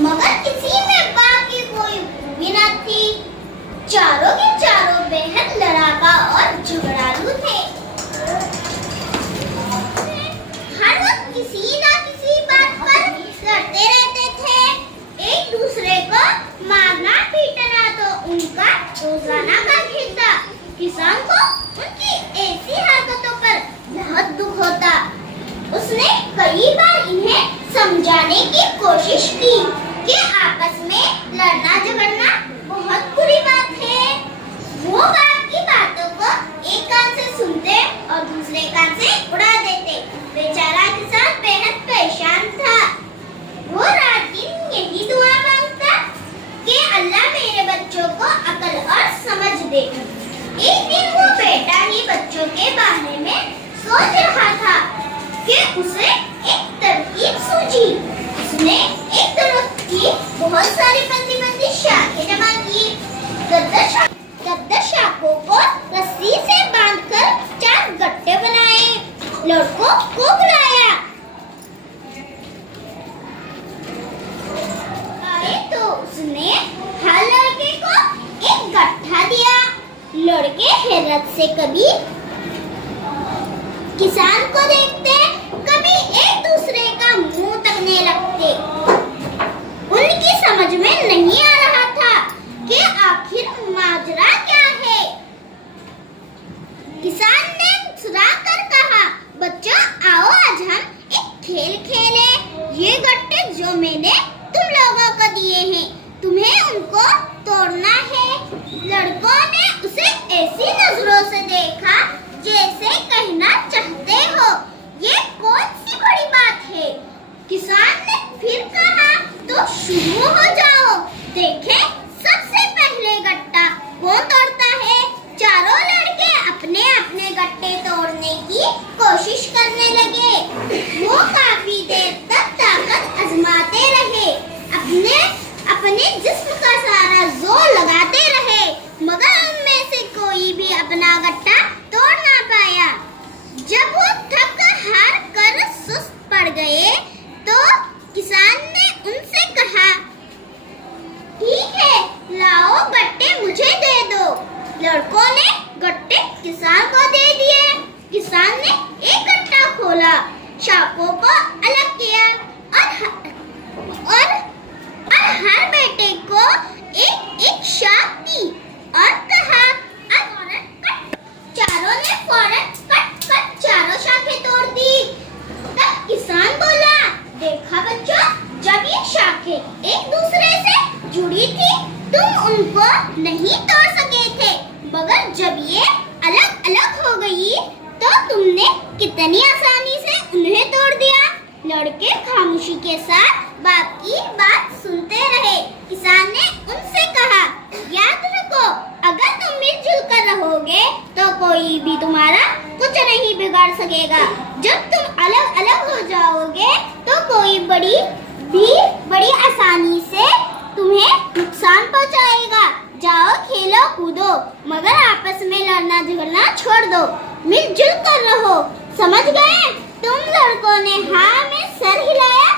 मगर किसी में बाकी कोई खूबी न थी। चारों के चारों बेहद लड़ाका और झगड़ालू थे। हर वक्त किसी ना किसी बात पर लड़ते रहते थे। एक दूसरे को मारना पीटना तो उनका रोजाना का खेल था। किसान को उनकी ऐसी हरकतों पर बहुत दुख होता। उसने कई बार इन्हें समझाने की कोशिश की कि आपस में लड़ना झगड़ना बहुत बुरी बात है। वो बाप की बातों को एक कान से सुनते और दूसरे कान से उड़ा देते। बेचारा किसान बेहद परेशान था। वो रात दिन यही दुआ मांगता कि अल्लाह मेरे बच्चों को अकल और समझ दे। एक दिन वो बेटा ही बच्चों के बारे में सोच रहा था कि उसे एक तरकीब सूझी। उसने एक दरख्त की बहुत सारी बंदी शाखें जमा की। गद्दर शाखों को रस्सी से बांधकर 4 गट्टे बनाए। लड़कों को बुलाया। आए तो उसने हर लड़के को एक गट्ठा दिया। लड़के हैरत से कभी किसान को देखते, कभी एक दूसरे का मुंह तकने लगते। उनकी समझ में नहीं आ रहा था कि आखिर माजरा क्या है। किसान ने मुस्कुराकर कहा, बच्चों आओ आज हम एक खेल खेलें। ये गट्टे जो मैंने तुम लोगों को दिए हैं, तुम्हें उनको तोड़ना है। लड़कों ने उसे ऐसी नजरों से देखा जैसे कहना चाहते हो ये कौन सी बड़ी बात है। किसान ने फिर कहा, तो शुरू हो जाओ, देखें सबसे पहले गट्टा कौन तोड़ता है। चारों लड़के अपने अपने गट्टे तोड़ने की कोशिश करने लगे। वो काफी देर तक ताकत आजमाते रहे, अपने जिस्म का सारा जोर लगाते रहे, मगर उनमें से कोई भी अपना गट्टा तोड़ ना पाया। जब वो थक हार कर सुस्त पड़ गए तो किसान ने उनसे कहा, ठीक है लाओ गट्टे मुझे दे दो। लड़कों ने गट्टे किसान को दे दिए। किसान ने एक गट्टा खोला, शाखों को अलग किया और हर बेटे को एक एक शाख दी और कहा, चारों ने फौरन कट चारों शाखें तोड़ दी। तब किसान बोला, देखा बच्चों, जब ये शाखें एक दूसरे से जुड़ी थी तुम उनको नहीं तोड़ सके थे, मगर जब ये अलग अलग हो गई तो तुमने कितनी आसानी से उन्हें तोड़ दिया। लड़के खामोशी के साथ बाकी बात सुनते रहे। किसान ने उनसे कहा, याद रखो, अगर तुम मिलजुल कर रहोगे तो कोई भी तुम्हारा कुछ नहीं बिगाड़ सकेगा। जब तुम अलग अलग हो जाओगे तो कोई बड़ी आसानी से तुम्हें नुकसान पहुंचाएगा। जाओ खेलो कूदो, मगर आपस में लड़ना झगड़ना छोड़ दो, मिलजुल कर रहो। समझ गए? तुम लड़कों ने हाँ में सर हिलाया